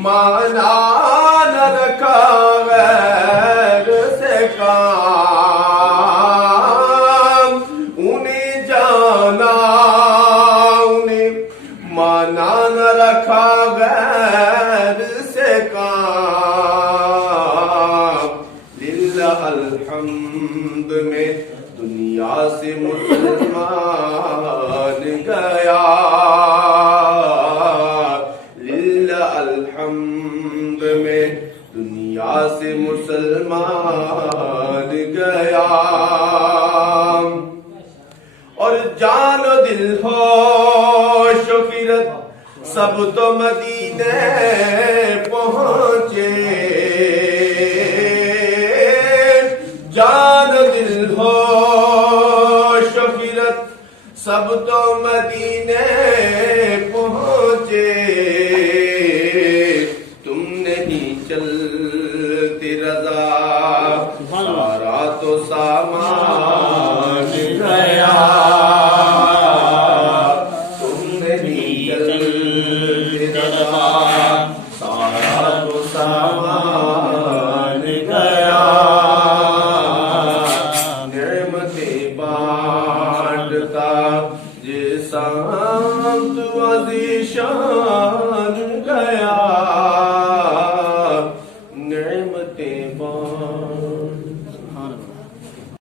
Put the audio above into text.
مانا نہ رکھا غیر سے کام، انہیں جانا انہیں مانا نہ رکھا غیر سے کام، للہ الحمد میں دنیا سے مسلمان گیا، للہ الحمد میں دنیا سے مسلمان گیا، اور جان و دل ہوش و خیرت سب تو مدینے پہنچے، جان و دل ہوش و خیرت سب تو مدینے پہنچے، تم نہیں چلتی رضا سارا تو سامان گیا، تم نہیں چلتی رضا سارا تو سامان گیا، نعمتیں بانٹتا جیسا تو عزیز شان